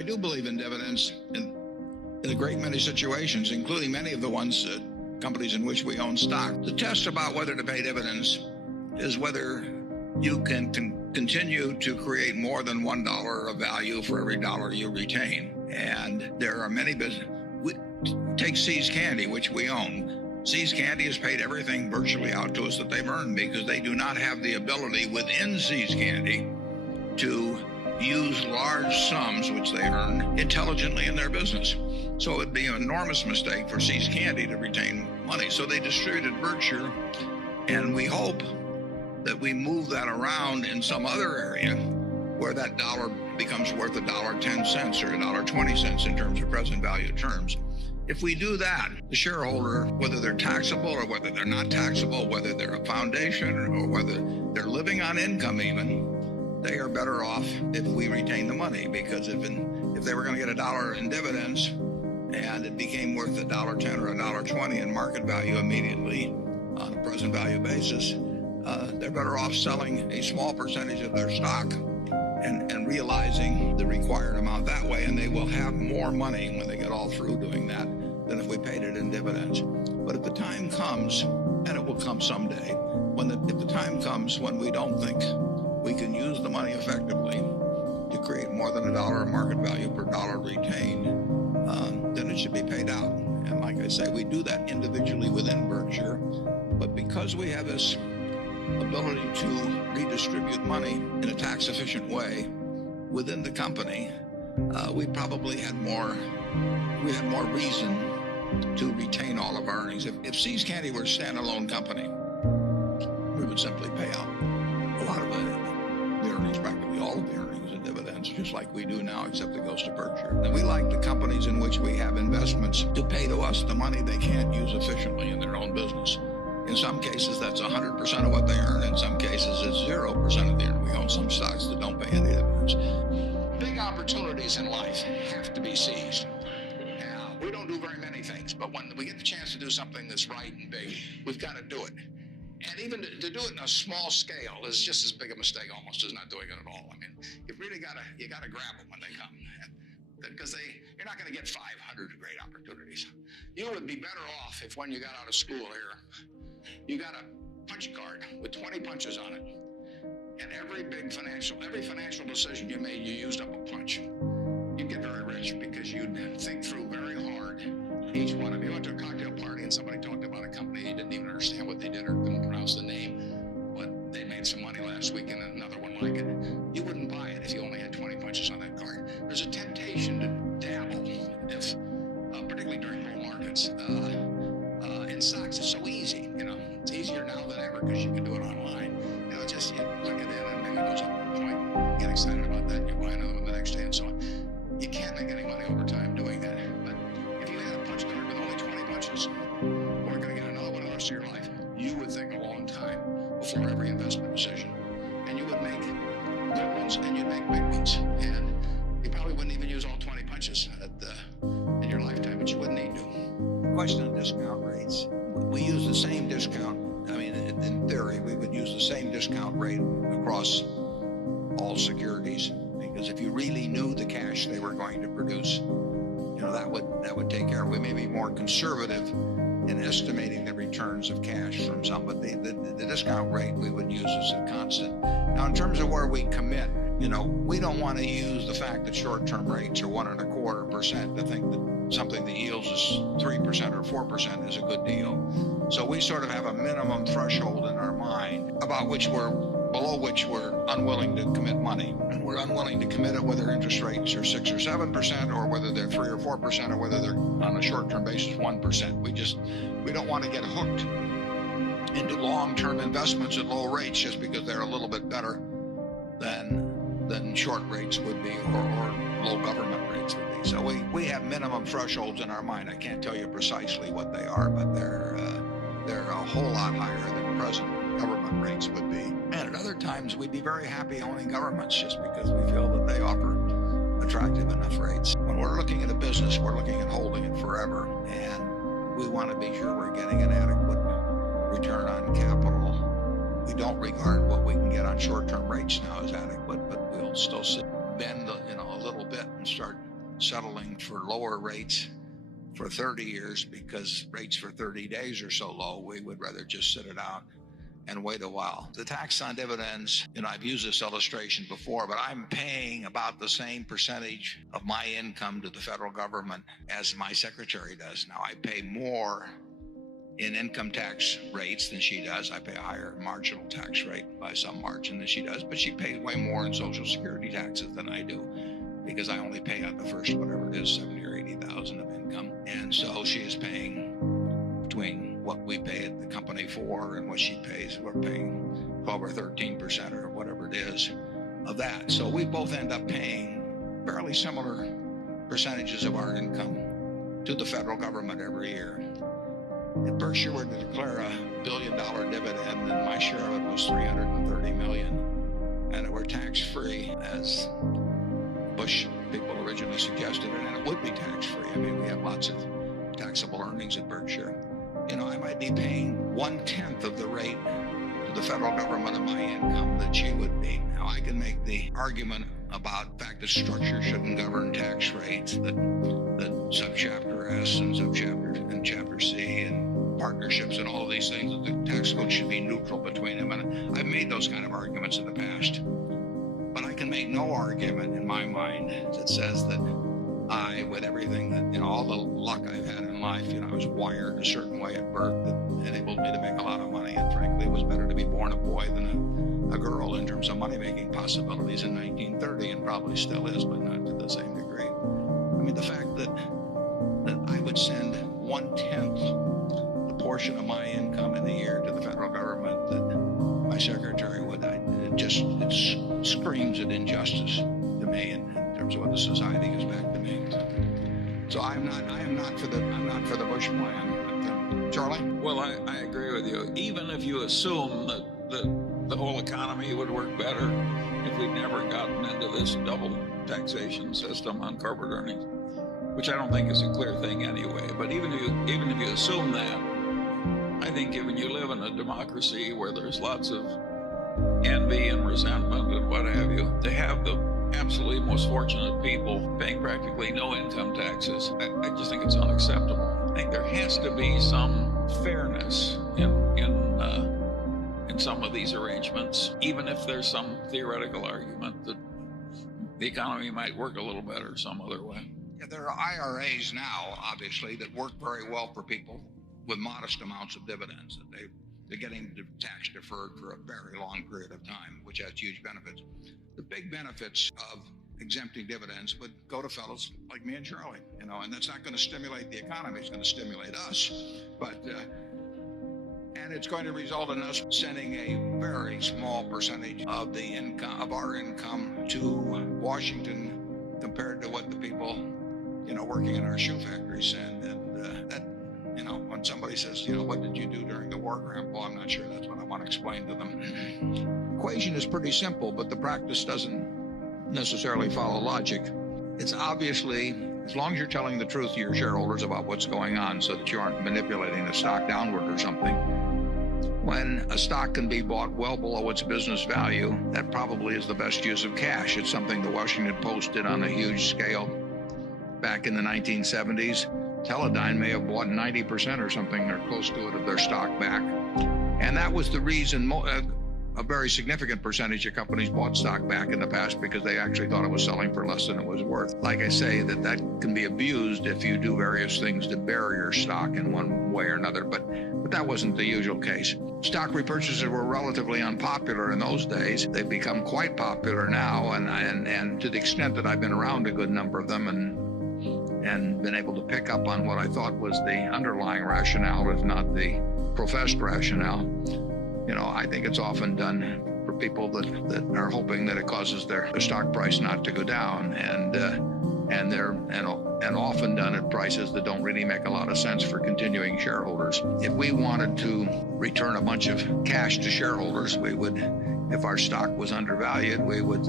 I do believe in dividends in a great many situations, including many of the ones, companies in which we own stock. The test about whether to pay dividends is whether you can continue to create more than $1 of value for every dollar you retain. And there are many businesses. Take See's Candy, which we own. See's Candy has paid everything virtually out to us that they've earned because they do not have the ability within See's Candy to use large sums, which they earn, intelligently in their business. So it would be an enormous mistake for See's Candy to retain money. So they distributed Berkshire, and we hope that we move that around in some other area where that dollar becomes worth $1.10 or $1.20 in terms of present value terms. If we do that, the shareholder, whether they're taxable or whether they're not taxable, whether they're a foundation or whether they're living on income even, they are better off if we retain the money, because if they were going to get $1 in dividends and it became worth $1.10 or $1.20 in market value immediately on a present value basis, they're better off selling a small percentage of their stock and realizing the required amount that way, and they will have more money when they get all through doing that than if we paid it in dividends. But if the time comes, and it will come someday, if the time comes when we don't think we can use the money effectively to create more than $1 of market value per dollar retained, then it should be paid out. And like I say, we do that individually within Berkshire, but because we have this ability to redistribute money in a tax-efficient way within the company, we probably had more reason to retain all of our earnings. If See's Candy were a standalone company, we would simply pay out a lot of the earnings, practically all of the earnings in dividends, just like we do now, except it goes to Berkshire. And we like the companies in which we have investments to pay to us the money they can't use efficiently in their own business. In some cases, that's 100% of what they earn. In some cases, it's 0% of the earn. We own some stocks that don't pay any dividends. Big opportunities in life have to be seized. Now, we don't do very many things, but when we get the chance to do something that's right and big, we've got to do it. And even to do it in a small scale is just as big a mistake almost as not doing it at all. I mean, you gotta grab them when they come, because you're not going to get 500 great opportunities. You would be better off if when you got out of school here, you got a punch card with 20 punches on it, and every financial decision you made, you used up a punch. You'd get very rich because you'd think through very hard each one of you. Went to a cocktail party and somebody talked about a company, you didn't even understand what they did or couldn't pronounce the name, but they made some money last week and another one like it. You wouldn't buy it if you only had 20 punches on that card. There's a temptation to dabble, particularly during bull markets. In stocks, it's so easy. It's easier now than ever because you can do it online. Just you plug it in and maybe it goes up a point. Get excited about that, and you buy another one the next day, and so on. You can't make any money over time doing that. But if you had a punch card with only 20 punches, or you're going to get another one the rest of your life, you would think a long time before every investment decision, and you would make good ones and you'd make big ones, and you probably wouldn't even use all 20 punches in your lifetime, but you wouldn't need to. Question on discount rates. We use the same discount. I mean, in theory, we would use the same discount rate across all securities, because if you really knew the cash they were going to produce, that would take care of it. We may be more conservative in estimating the returns of cash from some, but the discount rate we would use as a constant. Now, in terms of where we commit, we don't want to use the fact that short-term rates are 1.25% to think that something that yields us 3% or 4% is a good deal. So we sort of have a minimum threshold in our mind below which we're unwilling to commit money. And we're unwilling to commit it whether interest rates are 6 or 7%, or whether they're 3 or 4%, or whether they're on a short-term basis 1%. We don't want to get hooked into long-term investments at low rates just because they're a little bit better than short rates would be, or low government rates would be. So we have minimum thresholds in our mind. I can't tell you precisely what they are, but they're a whole lot higher than present government rates would be. And at other times, we'd be very happy owning governments just because we feel that they offer attractive enough rates. When we're looking at a business, we're looking at holding it forever, and we want to be sure we're getting an adequate return on capital. We don't regard what we can get on short-term rates now as adequate, but we'll still bend a little bit and start settling for lower rates for 30 years because rates for 30 days are so low, we would rather just sit it out and wait a while. The tax on dividends, I've used this illustration before, but I'm paying about the same percentage of my income to the federal government as my secretary does. Now, I pay more in income tax rates than she does. I pay a higher marginal tax rate by some margin than she does, but she pays way more in Social Security taxes than I do because I only pay out the first, whatever it is, 70 or 80,000 of income. And so she is paying between what we pay at the company for and what she pays. We're paying 12 or 13% or whatever it is of that. So we both end up paying fairly similar percentages of our income to the federal government every year. If Berkshire were to declare a $1 billion dividend, then my share of it was $330 million, and it were tax-free, as Bush people originally suggested, and it would be tax-free. I mean, we have lots of taxable earnings at Berkshire. I might be paying 1/10 of the rate to the federal government of my income that she would be. Now, I can make the argument about the fact that structure shouldn't govern tax rates, that subchapter S and subchapter and chapter C and partnerships and all of these things, that the tax code should be neutral between them. And I've made those kind of arguments in the past. But I can make no argument in my mind that says that I, with everything that, all the luck I've had in life, I was wired a certain way at birth that enabled me to make a lot of money. And frankly, it was better to be born a boy than a girl in terms of money-making possibilities in 1930, and probably still is, but not to the same degree. I mean, the fact that I would send 1/10 the portion of my income in the year to the federal government that my secretary would, it screams at injustice to me in terms of what the society gives back to me. So I am not for the Bush plan. Charlie? Well, I agree with you. Even if you assume that the whole economy would work better if we'd never gotten into this double taxation system on corporate earnings, which I don't think is a clear thing anyway. But even if you assume that, I think when you live in a democracy where there's lots of envy and resentment and what have you, to have the absolutely most fortunate people paying practically no income taxes, I just think it's unacceptable. I think there has to be some fairness in some of these arrangements, even if there's some theoretical argument that the economy might work a little better some other way. Yeah, there are IRAs now, obviously, that work very well for people with modest amounts of dividends. That they're getting tax deferred for a very long period of time, which has huge benefits. The big benefits of exempting dividends would go to fellows like me and Charlie, and that's not going to stimulate the economy. It's going to stimulate us, and it's going to result in us sending a very small percentage of the income of our income to Washington compared to what the people, working in our shoe factories send. And that, when somebody says, what did you do during the war, Grandpa? I'm not sure that's what I want to explain to them. The equation is pretty simple, but the practice doesn't necessarily follow logic. It's obviously, as long as you're telling the truth to your shareholders about what's going on so that you aren't manipulating the stock downward or something, when a stock can be bought well below its business value, that probably is the best use of cash. It's something the Washington Post did on a huge scale back in the 1970s. Teledyne may have bought 90% or something or close to it of their stock back. And that was the reason a very significant percentage of companies bought stock back in the past, because they actually thought it was selling for less than it was worth. Like I say, that can be abused if you do various things to bury your stock in one way or another, but that wasn't the usual case. Stock repurchases were relatively unpopular in those days. They've become quite popular now, and to the extent that I've been around a good number of them and been able to pick up on what I thought was the underlying rationale, if not the professed rationale. I think it's often done for people that are hoping that it causes their stock price not to go down, and often done at prices that don't really make a lot of sense for continuing shareholders. If we wanted to return a bunch of cash to shareholders, we would, if our stock was undervalued, we would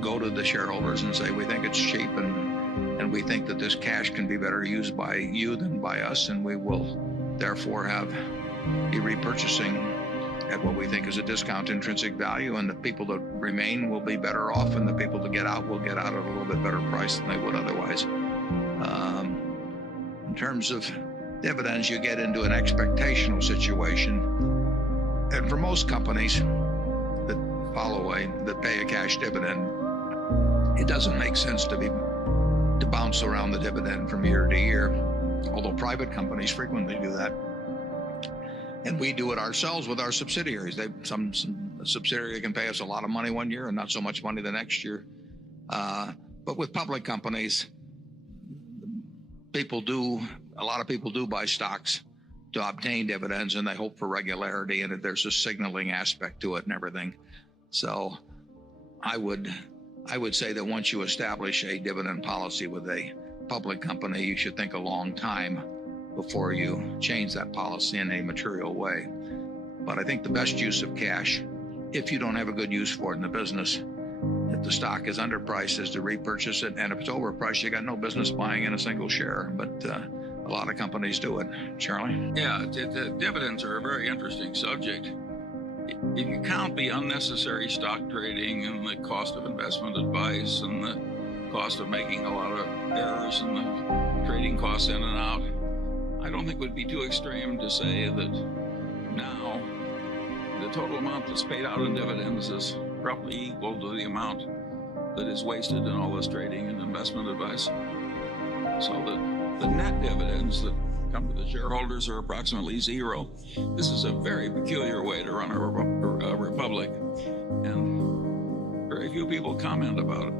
go to the shareholders and say, we think it's cheap, and we think that this cash can be better used by you than by us, and we will therefore be repurchasing at what we think is a discount intrinsic value, and the people that remain will be better off, and the people that get out will get out at a little bit better price than they would otherwise. In terms of dividends, you get into an expectational situation, and for most companies that pay a cash dividend, it doesn't make sense to bounce around the dividend from year to year, although private companies frequently do that. And we do it ourselves with our subsidiaries. Some subsidiary can pay us a lot of money one year and not so much money the next year. But with public companies, a lot of people do buy stocks to obtain dividends, and they hope for regularity, and there's a signaling aspect to it and everything. So I would say that once you establish a dividend policy with a public company, you should think a long time before you change that policy in a material way. But I think the best use of cash, if you don't have a good use for it in the business, if the stock is underpriced, is to repurchase it, and if it's overpriced, you got no business buying in a single share. But a lot of companies do it. Charlie? Yeah, the dividends are a very interesting subject. If you count the unnecessary stock trading and the cost of investment advice and the cost of making a lot of errors and the trading costs in and out, I don't think it would be too extreme to say that now the total amount that's paid out in dividends is roughly equal to the amount that is wasted in all this trading and investment advice. So the net dividends that come to the shareholders are approximately zero. This is a very peculiar way to run a republic, and very few people comment about it.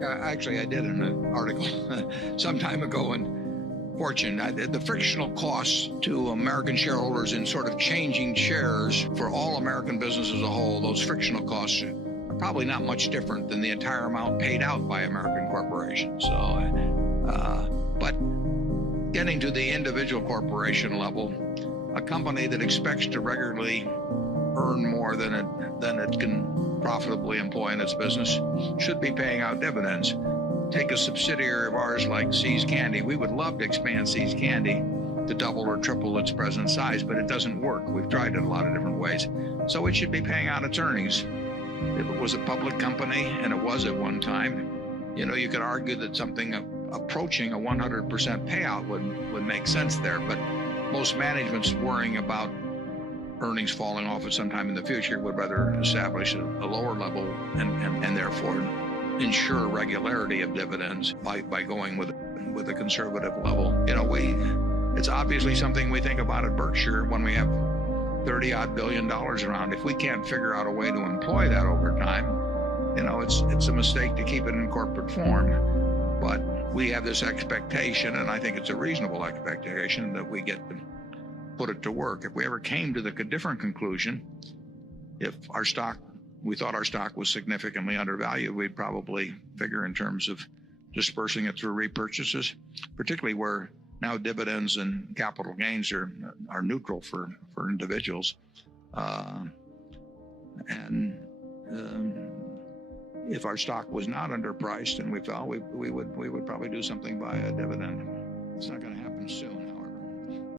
Yeah, actually, I did in an article some time ago in Fortune. The frictional costs to American shareholders in sort of changing shares for all American business as a whole, those frictional costs are probably not much different than the entire amount paid out by American corporations. But getting to the individual corporation level, a company that expects to regularly earn more than it can profitably employ in its business should be paying out dividends. Take a subsidiary of ours like See's Candy. We would love to expand See's Candy to double or triple its present size, but it doesn't work. We've tried it a lot of different ways. So it should be paying out its earnings. If it was a public company, and it was at one time, you could argue that something approaching a 100% payout would make sense there, but most management's worrying about earnings falling off at some time in the future would rather establish a lower level and therefore ensure regularity of dividends by going with a conservative level. It's obviously something we think about at Berkshire when we have $30-odd billion around. If we can't figure out a way to employ that over time, it's a mistake to keep it in corporate form. But we have this expectation, and I think it's a reasonable expectation, that we get to put it to work. If we ever came to a different conclusion, if we thought our stock was significantly undervalued, we'd probably figure in terms of dispersing it through repurchases, particularly where now dividends and capital gains are neutral for individuals. If our stock was not underpriced and we fell, we would probably do something by a dividend. It's not going to happen soon.